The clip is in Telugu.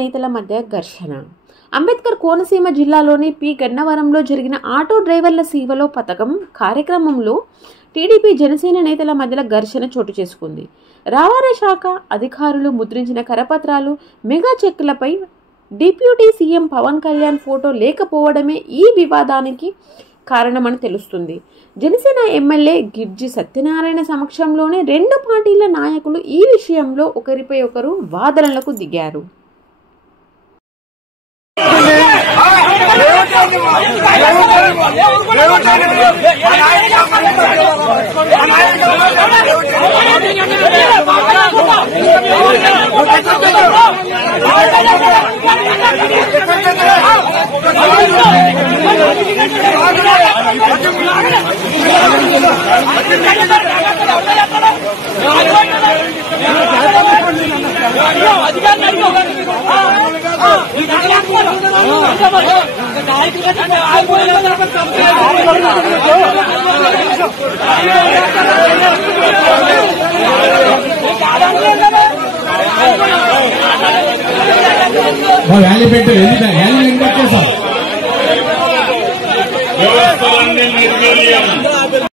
నేతల మధ్య ఘర్షణ. అంబేద్కర్ కోనసీమ జిల్లాలోని పి గన్నవరంలో జరిగిన ఆటో డ్రైవర్ల సేవలో పథకం కార్యక్రమంలో టీడీపీ జనసేన నేతల మధ్యలో ఘర్షణ చోటు చేసుకుంది. రవాణా శాఖ అధికారులు ముద్రించిన కరపత్రాలు, మెగా చెక్కులపై deputy CM Pawan Kalyan photo లేకపోవడమే ఈ వివాదానికి కారణమని తెలుస్తుంది. జనసేన ఎమ్మెల్యే గిడ్జి సత్యనారాయణ సమక్షంలోనే రెండు పార్టీల నాయకులు ఈ విషయంలో ఒకరిపై ఒకరు వాదనలకు దిగారు. వ్యాలీ పెట్టారు.